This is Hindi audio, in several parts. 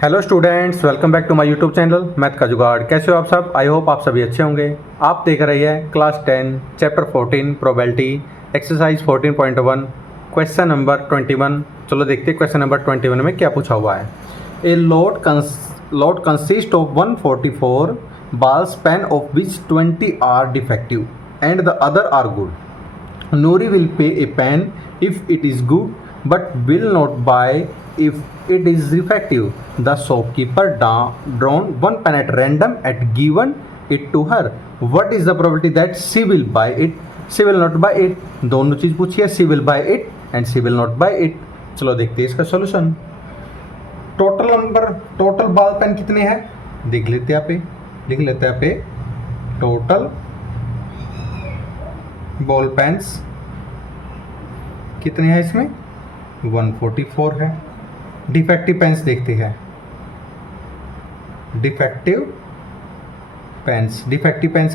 Hello students, welcome back to my YouTube channel math का जुगाड़। कैसे हो आप सब? आई होप आप सभी अच्छे होंगे। आप देख रहे हैं class 10 chapter 14 probability exercise 14.1 question number 21। चलो देखते हैं क्वेश्चन नंबर 21 में क्या पूछा हुआ है। A load consist of 144 balls pen of which 20 are defective and the other are good. Nuri will pay a pen if it is good, but will not buy if it is defective. The shopkeeper drawn one pen at random and given it to her. What is the probability that she will buy it? She will not buy it. दोनों चीज पूछी है, she will buy it and she will not buy it. चलो देखते हैं इसका सॉल्यूशन। टोटल बॉल पेन कितने हैं देख लेते हैं यहाँ पे टोटल बॉल पेन्स कितने हैं इसमें 144 है। डिफेक्टिव पेन्स देखते हैं। डिफेक्टिव पेन्स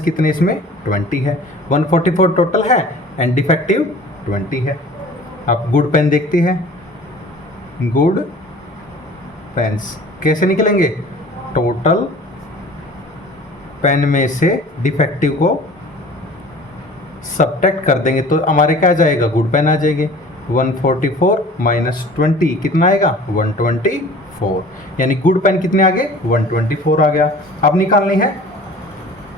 कितने इसमें 20 है। 144 टोटल है एंड डिफेक्टिव 20 है। आप गुड पेन देखते हैं। गुड पेन्स कैसे निकलेंगे? टोटल पेन में से डिफेक्टिव को सब्ट्रैक्ट कर देंगे तो हमारे क्या आ जाएगा? गुड पेन आ जाएंगे। 144 माइनस 20 कितना आएगा? 124। यानी गुड पेन कितने आ गए? 124 आ गया। अब निकालनी है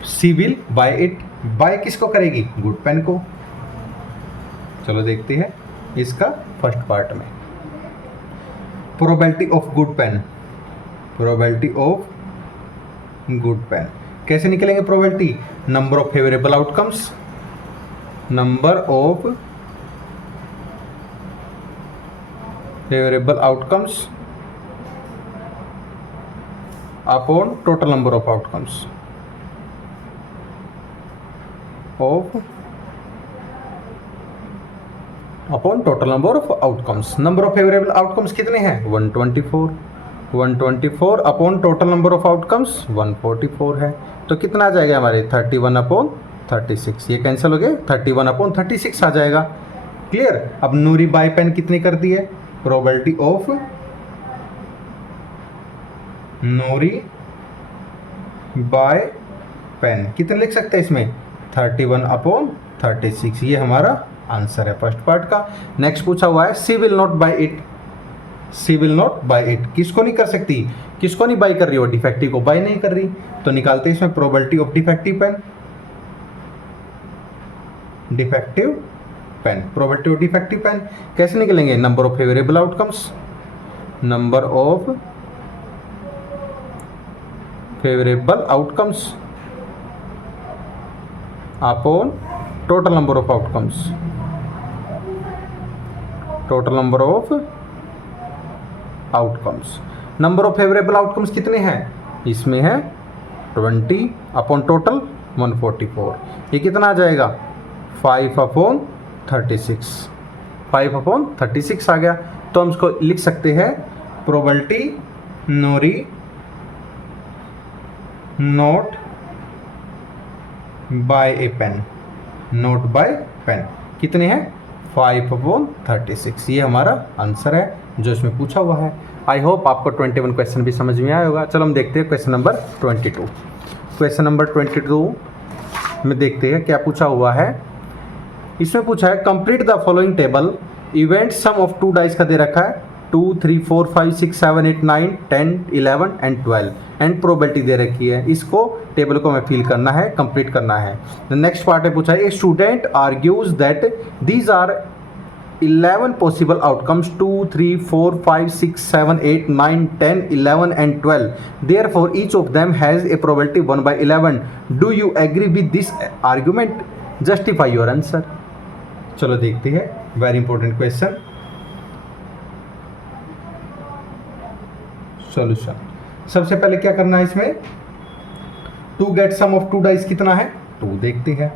she will buy it. Buy किसको करेगी? गुड पेन को। चलो देखते हैं इसका फर्स्ट पार्ट में। Probability of good pen. Probability of good pen कैसे निकलेंगे? Probability number of favourable outcomes. Number of favourable outcomes upon total number of outcomes upon total number of outcomes. Number of favourable outcomes कितने हैं? 124 upon total number of outcomes 144 है। तो कितना आ जाएगा हमारे? 31 अपॉन 36। ये कैंसिल हो गए, 31 अपॉन 36 आ जाएगा। क्लियर? अब नूरी बाय पेन कितनी कर दी है? Probability of Nuri buy pen कितने लिख सकते हैं इसमें? 31 अपॉन 36। ये हमारा आंसर है फर्स्ट पार्ट का। नेक्स्ट पूछा हुआ है she will not buy it. She will not buy it किसको नहीं कर सकती? किसको नहीं बाय कर रही हो? डिफेक्टिव को बाय नहीं कर रही। तो निकालते हैं इसमें probability of defective pen. Defective pen, probability of defective pen कैसे निकलेंगे? Number of favourable outcomes. Number of favourable outcomes upon total number of outcomes. Total number of outcomes. Number of favourable outcomes कितने हैं? इसमें है 20 अपॉन टोटल 144। ये कितना आ जाएगा? 5 अपॉन 36। 5 अपॉन 36 आ गया। तो हम इसको लिख सकते हैं प्रोबेबिलिटी नूरी नोट बाय ए पेन। नोट बाय पेन कितने हैं? 5 अपॉन 36। ये हमारा आंसर है जो इसमें पूछा हुआ है। आई होप आपको 21 क्वेश्चन भी समझ में आया होगा। चलो हम देखते हैं क्वेश्चन नंबर 22। क्वेश्चन नंबर 22 में देखते हैं क्या पूछा हुआ है। इसमें पूछा है complete the following table. Event sum of 2 dice का दे रखा है 2 3 4 5 6 7 8 9 10 11 एंड 12 एंड प्रोबेबिलिटी दे रखी है। इसको टेबल को हमें फिल करना है, कंप्लीट करना है। नेक्स्ट पार्ट में पूछा है a student argues that these are 11 possible outcomes 2 3 4 5 6 7 8 9 10 11 and 12, therefore each of them has a probability 1/11. Do you agree with this argument? Justify your answer. चलो देखते हैं वेरी इंपॉर्टेंट क्वेश्चन। सॉल्यूशन सबसे पहले क्या करना है इसमें? To get sum of 2 dice कितना है? 2 देखते हैं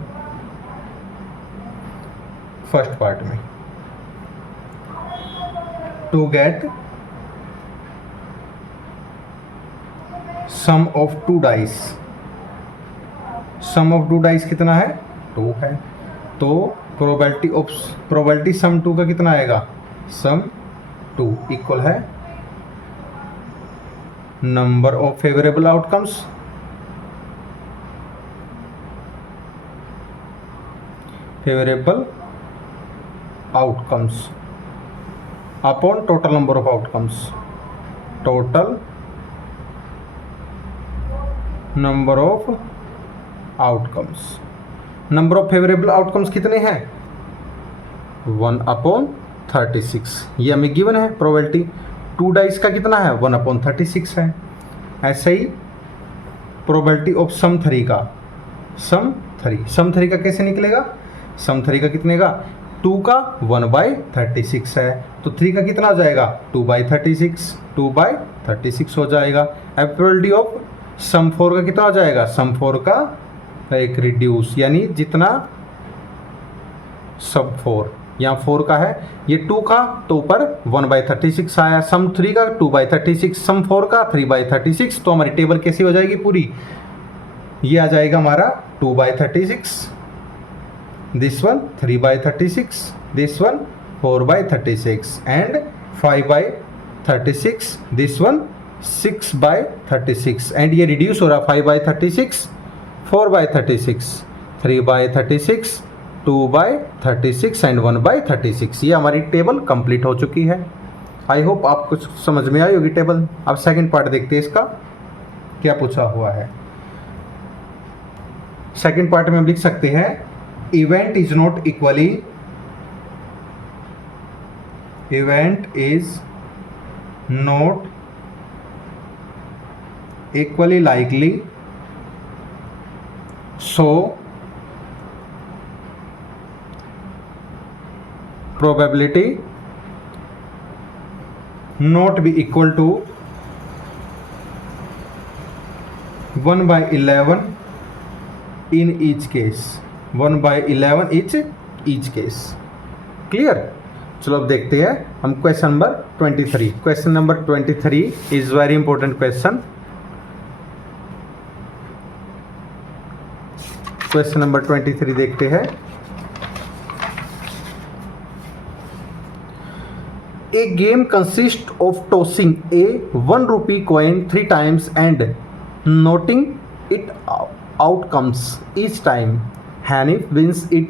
फर्स्ट पार्ट में। To get sum of 2 dice. Sum of 2 dice कितना है? 2 है। तो प्रोबेबिलिटी सम 2 का कितना आएगा? सम 2 इक्वल है number of favorable outcomes upon total number of outcomes. Total number of outcomes. Number of favourable outcomes कितने हैं? 1/36, ये हमें गिवन है प्रोबेबिलिटी। 2 डाइस का कितना है? 1/36 है। ऐसे ही प्रोबेबिलिटी ऑफ सम 3 का, सम 3 का कैसे निकलेगा? सम 3 का कितने का? 2 का 1/36 है, तो 3 का कितना हो जाएगा? 2/36 हो जाएगा। प्रोबेबिलिटी ऑफ सम 4 का कितना हो जाएगा? सम 4 का एक रिड्यूस, यानी जितना सब 4 यहाँ 4 का है, ये 2 का तो ऊपर 1/36 आया, सम 3 का 2/36, सम 4 का 3/36, तो हमारी टेबल कैसी हो जाएगी पूरी? ये आ जाएगा हमारा 2/36, this one 3/36, this one 4/36 and 5/36, this one 6/36 and ये रिड्यूस हो रहा 5/36, 4/36, 3/36, 2/36 एंड 1/36। ये हमारी टेबल कंप्लीट हो चुकी है। आई होप आपको समझ में आई होगी टेबल। अब सेकंड पार्ट देखते हैं इसका क्या पूछा हुआ है। सेकंड पार्ट में हम लिख सकते हैं event is not equally, event is not equally likely, so probability not be equal to 1/11 in each case, 1/11 each case। Clear? चलो अब देखते हैं हम question number 23। Question number 23 is very important question. Question number 23 देखते हैं। A game consist of tossing a 1 rupee coin 3 times and noting it outcomes each time. Hanif wins it.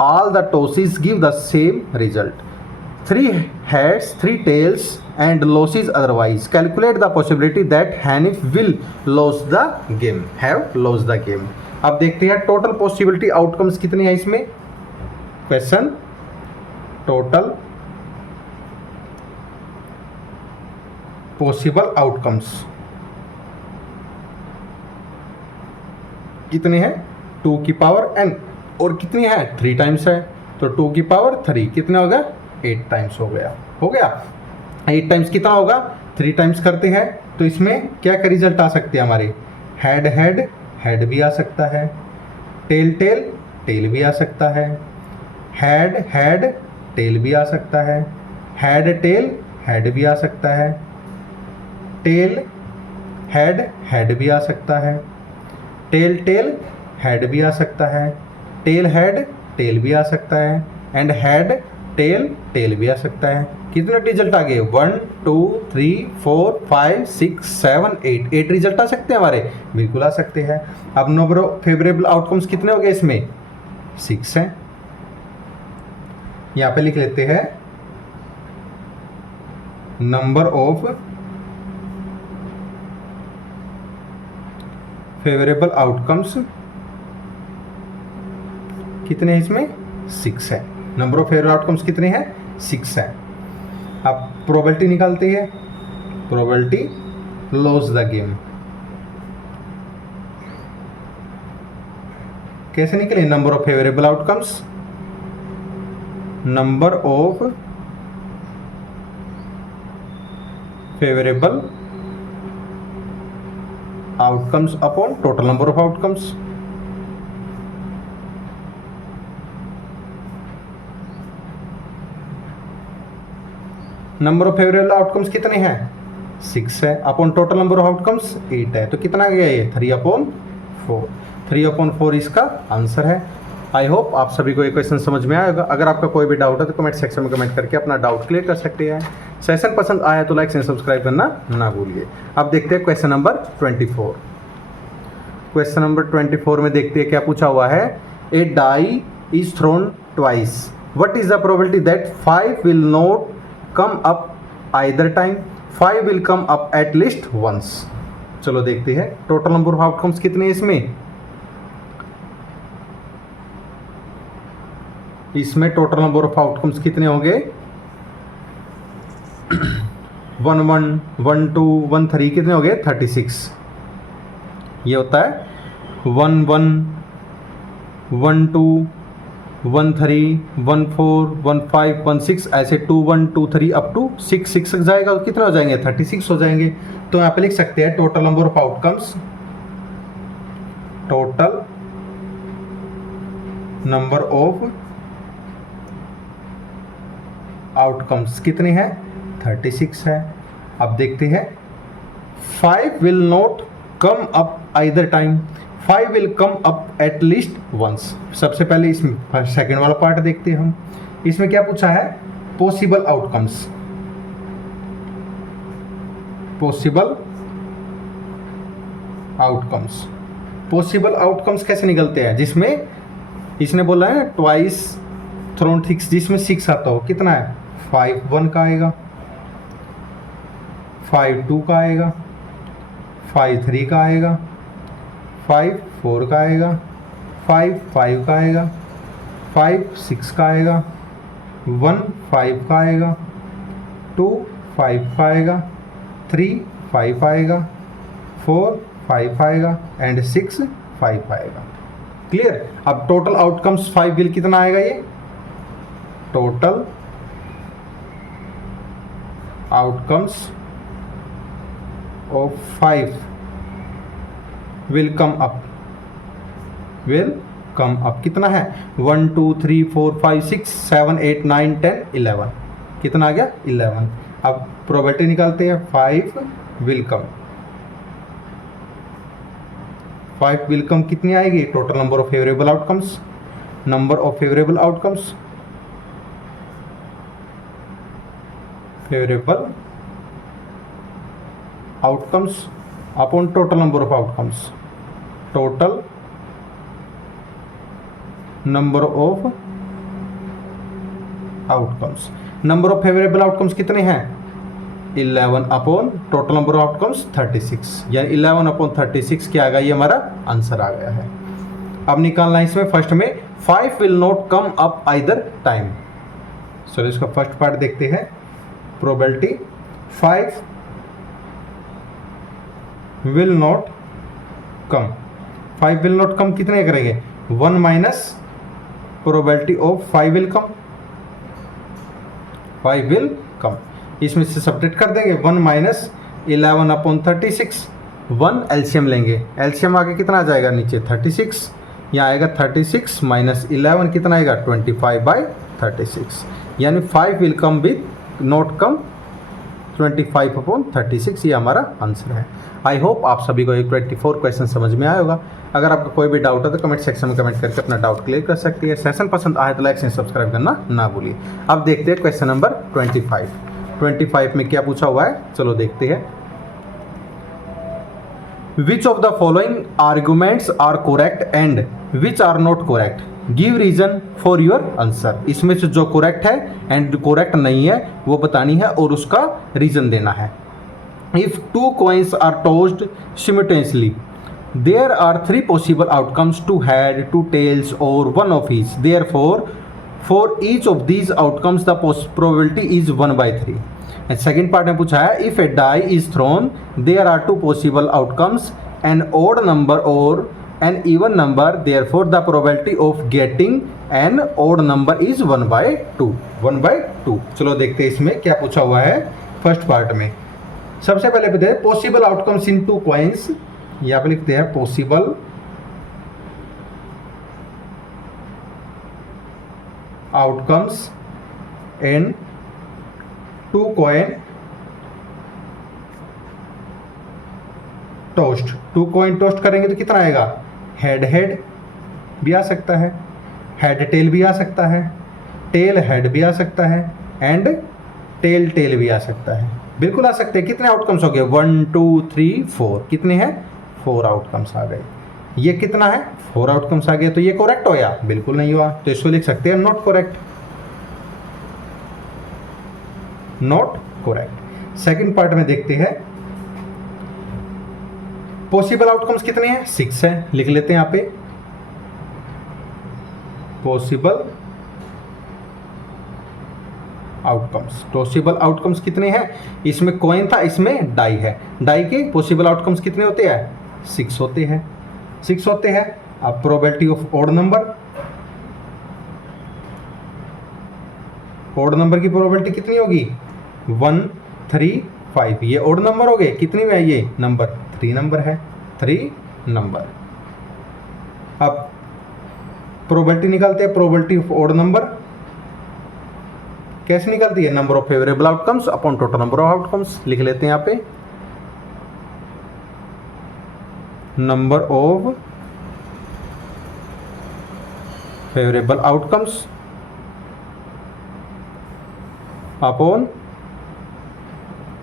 All the tosses give the same result. 3 heads, 3 tails and losses otherwise. Calculate the possibility that Hanif will lose the game. Have lost the game. अब देखते हैं टोटल पॉसिबिलिटी आउटकम्स कितनी है इसमें। क्वेश्चन टोटल पॉसिबल आउटकम्स कितने हैं? 2 की पावर n और कितनी है? 3 टाइम्स है, तो 2 की पावर 3 कितना होगा? 8 टाइम्स हो गया। 8 टाइम्स कितना होगा? 3 टाइम्स करते हैं तो इसमें क्या क्या रिजल्ट आ सकते हैं हमारे? हेड हेड हेड भी आ सकता है, टेल टेल टेल भी आ सकता है, हेड हेड टेल भी आ सकता है, हेड टेल हेड भी आ सकता है, टेल हेड हेड भी आ सकता है, टेल टेल हेड भी आ सकता है, टेल हेड टेल भी आ सकता है एंड हेड टेल टेल भी आ सकता है। कितने रिजल्ट आ गए? 1 2 3 4 5 6 7 8 रिजल्ट आ सकते हैं हमारे, बिल्कुल आ सकते हैं। अब नंबर ऑफ फेवरेबल आउटकम्स कितने हो गए इसमें? 6 हैं। यहाँ पे लिख लेते हैं नंबर ऑफ फेवरेबल आउटकम्स कितने हैं इसमें? 6 है। नंबर ऑफ फेवरेबल आउटकम्स कितने हैं? 6 है। अब प्रोबेबिलिटी निकालते हैं, प्रोबेबिलिटी लॉस द गेम कैसे निकले? Number of favourable outcomes, number of favourable outcomes upon total number of outcomes. Number of favourable outcomes कितने हैं? 6 है, upon total number of outcomes 8 है, तो कितना गया ये? 3/4। 3/4 इसका आंसर है। आई होप आप सभी को ये क्वेश्चन समझ में आया होगा। अगर आपका कोई भी डाउट है तो कमेंट सेक्शन में कमेंट करके अपना डाउट क्लियर कर सकते हैं। सेशन पसंद आया तो लाइक एंड सब्सक्राइब करना ना भूलिए। अब देखते हैं क्वेश्चन नंबर 24। क्वेश्चन नंबर 24 में देखते हैं क्या पूछा हुआ है। A die is thrown twice, what is the probability that 5 will not come up either time, 5 will come up at least once. चलो देखते हैं टोटल नंबर ऑफ आउटकम्स कितने हैं इसमें टोटल नंबर ऑफ आउटकम्स कितने होंगे। 1 1 1 2 1 3 कितने हो गए 36। ये होता है 1 1 1 2 1 3 1 4 1 5 1 6, ऐसे 2 1 2 3 अप टू 6 6 जाएगा तो कितने हो जाएंगे 36 हो जाएंगे। तो यहाँ पे लिख सकते हैं total number of outcomes, total number of outcomes कितने हैं 36 है। अब देखते हैं 5 will not come up either time, 5 will come up at least once. सबसे पहले इसमें सेकंड वाला पार्ट देखते हैं हम। इसमें क्या पूछा है possible outcomes, possible outcomes. Possible outcomes कैसे निकलते हैं, जिसमें इसने बोला है ट्वाइस थ्रोन 6, जिसमें 6 आता हो, कितना है 5 1 का आएगा, 5 2 का आएगा, 5 3 का आएगा, 5 4 का आएगा, 5 5 का आएगा, 5 6 का आएगा, 1 5 का आएगा, 2 5 का आएगा, 3 5 आएगा, 4 5 आएगा एंड 6 5 आएगा। क्लियर। अब टोटल आउटकम्स 5 विल कितना आएगा, ये total outcomes of 5 will come up, will come up कितना है 1 2 3 4 5 6 7 8 9 10 11, कितना आ गया 11। अब प्रोबेबिलिटी निकालते हैं 5 विल कम, 5 विल कम कितनी आएगी total number of favourable outcomes, number of favourable outcomes, favourable outcomes upon total number of outcomes, total number of outcomes. Number of favourable outcomes कितने हैं 11 upon total number of outcomes 36, यानी 11 अपॉन 36 क्या आ गया, ये हमारा आंसर आ गया है। अब निकालना है इसमें फर्स्ट में 5 will not come up either time. चलो इसका फर्स्ट पार्ट देखते हैं। Probability 5 will not come, 5 will not कम कितने करेंगे 1 minus probability of 5 will come, 5 will कम, इसमें से सब्ट्रैक्ट कर देंगे 1 माइनस 11 अपॉन 36, 1 एलसीएम लेंगे, एलसीएम आगे कितना आ जाएगा नीचे 36, यहाँ आएगा 36 माइनस 11 कितना आएगा 25/36, यानी 5 will come with not come 25 upon 36, ये हमारा आंसर है। आई होप आप सभी को एक 24 क्वेश्चन समझ में आया होगा। अगर आपका कोई भी डाउट है तो कमेंट सेक्शन में कमेंट करके अपना डाउट क्लियर कर सकती है। सेशन पसंद आए तो लाइक एंड सब्सक्राइब करना ना भूलिए। अब देखते हैं क्वेश्चन नंबर 25 में क्या पूछा हुआ है, चलो देखते हैं। Which of the following arguments are correct and which are not correct, give reason for your answer. इसमें से जो करेक्ट है एंड करेक्ट नहीं है वो बतानी है और उसका रीजन देना है। If 2 coins are tossed simultaneously, there are 3 possible outcomes, 2 head, 2 tails or 1 of each. Therefore, for each of these outcomes the probability is 1/3. And second part में पूछा है if a die is thrown, there are 2 possible outcomes, an odd number or an even number, therefore the probability of getting an odd number is 1/2. 1/2। चलो देखते हैं इसमें क्या पूछा हुआ है। फर्स्ट पार्ट में सबसे पहले बताते हैं पॉसिबल आउटकम्स इन 2 coins, यहाँ पे लिखते हैं possible outcomes in 2 coin toast. 2 coin toast करेंगे तो कितना आएगा, हेड हेड भी आ सकता है, हेड टेल भी आ सकता है, टेल हेड भी आ सकता है, एंड टेल टेल भी आ सकता है, बिल्कुल आ सकते हैं। कितने आउटकम्स हो गए? 1 2 3 4, कितने हैं? 4 आउटकम्स आ गए। ये कितना है? 4 आउटकम्स आ गए। तो ये करेक्ट हो या? बिल्कुल नहीं हुआ, तो इसको लिख सकते हैं not correct, not correct. Second part में देखते हैं, पॉसिबल आउटकम्स कितने हैं? 6 है, लिख लेते हैं यहाँ पे। पॉसिबल आउटकम्स कितने हैं? इसमें कॉइन था, इसमें डाई है। डाई के पॉसिबल आउटकम्स कितने होते हैं? 6 होते हैं, 6 होते हैं। अब प्रोबेबिलिटी ऑफ ऑड नंबर की प्रोबेबिलिटी कितनी होगी? 1 3 5। ये ऑड नंबर हो गए, कितनी में है ये नंबर? 3 नंबर है, 3 नंबर। अब प्रोबेबिलिटी निकालते हैं, प्रोबेबिलिटी ऑफ ऑड नंबर कैसे निकलती है? Number of favourable outcomes upon total number of outcomes. लिख लेते हैं यहाँ पे, number of favourable outcomes upon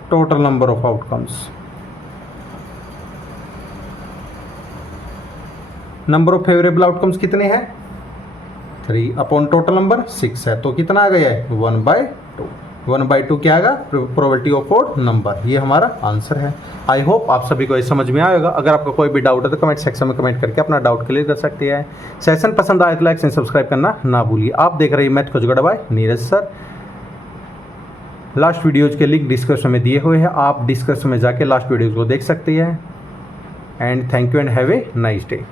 total number of outcomes. Number of favourable outcomes कितने हैं? 3 अपॉन टोटल नंबर 6 है, तो कितना आ गया है? 1/2। 1/2 क्या आएगा? Probability of odd number. ये हमारा आंसर है। आई होप आप सभी को ये समझ में आएगा। अगर आपका कोई भी डाउट है तो कमेंट सेक्शन में कमेंट करके अपना डाउट क्लियर कर सकते हैं। सेशन पसंद आए तो लाइक एंड सब्सक्राइब करना ना भूलिए। आप देख रहे हैं मैथ खोज गढ़ by Neeraj sir. Last videos के लिंक डिस्क्रिप्शन में दिए हुए हैं, आप डिस्क्रिप्शन में जाके लास्ट वीडियोज़ को देख सकते हैं। And thank you and have a nice day.